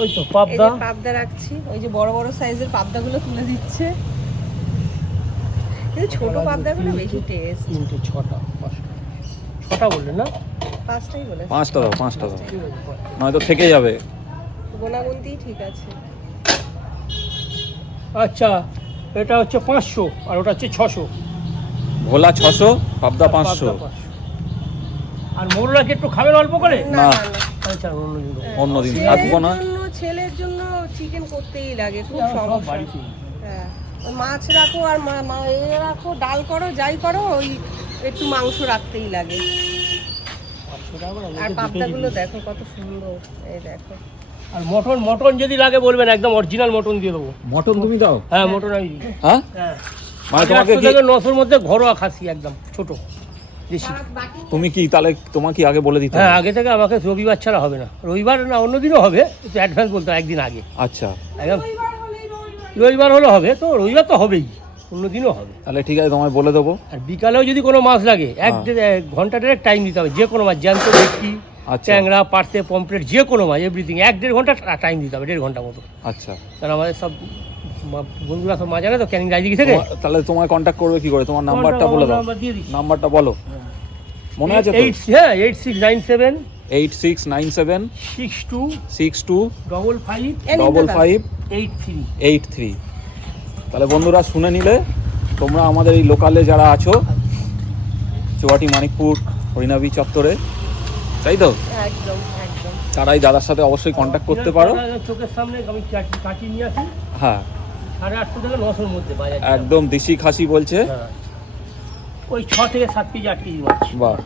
ওই তো পাবদা, এই যে পাবদা রাখছি, ওই যে বড় বড় সাইজের পাবদাগুলো তুলে দিচ্ছে, কিন্তু ছোট পাবদাগুলো বেশি টেস্ট। 3টে 6টা বললেন না? 5টাই বলেছি। 5টা দাও, 5টা দাও, ঠিক আছে, নয়তো থেকে যাবে। গোনাগুনতি ঠিক আছে। আচ্ছা এটা হচ্ছে 500 আর ওটা হচ্ছে 600। ভোলা 600, পাবদা 500। আর মোরলা কি একটু খাবেন অল্প করে? না না। না না, আচ্ছা অন্যদিন দেবো। অন্যদিন ছেলের থাকবো না। ছেলের জন্য চিকেন করতেই লাগে, খুব সব সমস্যা। বাড়িতেই। হ্যাঁ, ওই মাছ রাখো আর এ রাখো, ডাল করো, যাই করো, ওই একটু মাংস রাখতেই লাগে। 500 টাকা করে আর আমাকে পাবদাগুলো দিতেই দিবি। দেখো কত সুন্দর, এই দেখো। আর মটন যদি লাগে বলবেন, একদম অরিজিনাল মটন দিয়ে দেবো। মটন তুমি দাও? হ্যাঁ মটন আমি দিই। হ্যাঁ, হ্যাঁ মানে তোমাকে কি 900-র মধ্যে ঘরোয়া খাসি একদম ছোট দেশি। বাকি তুমি কি তাহলে তোমাকে আগে বলে দিতে হ্যাঁ হবে? আগে থেকে আমাকে রবিবার ছাড়া হবে না, রবিবার না অন্য দিনও হবে, একটু অ্যাডভান্স বলতে হবে একদিন আগে। আচ্ছা, একদম রবিবার হলে হবে, তো রবিবার তো হবেই, অন্য দিনও হবে। তাহলে ঠিক আছে, তোমায় বলে দেবো। আর বিকালেও যদি কোনো মাছ লাগে এক হ্যাঁ। ঘন্টা দেড়েক টাইম দিতে হবে, যে কোনো মাছ, জ্যান্ত ভেটকি, আচ্ছা ট্যাংরা, পার্সে, পমপ্লেট, যে কোনো মাছ এভরিথিং 1-1.5 ঘন্টা টাইম দিতে হবে, 1.5 ঘন্টা মতো। আচ্ছা, কারণ আমাদের সব বন্ধুরা সব মাছ জানে তো, ক্যানিং রাইদিঘি থেকে। তাহলে তোমায় কন্ট্যাক্ট করবে কি করে? তোমার নাম্বারটা বলে দাও, নাম্বার দিয়ে দিচ্ছি। নাম্বারটা বলো। মনে আছে তো? 8697 8697 62 62 55 55 83। 83। তাহলে বন্ধুরা শুনে নিলে, তোমরা আমাদের এই লোকালে যারা আছো, চৌহাটি, মানিকপুর, হরিনাবি চত্বরে, তাই তো, একদম একদম। তারাই দাদার সাথে অবশ্যই কন্ট্যাক্ট করতে পারো। চোখের সামনে আমি কাটি নিয়ে আসি, হ্যাঁ, 850 থেকে 900-র মধ্যে বাজার। একদম দেশি খাসি বলছে। হ্যাঁ, ওই 6 থেকে 7 কেজি 8 কেজি মাছ। বাহ,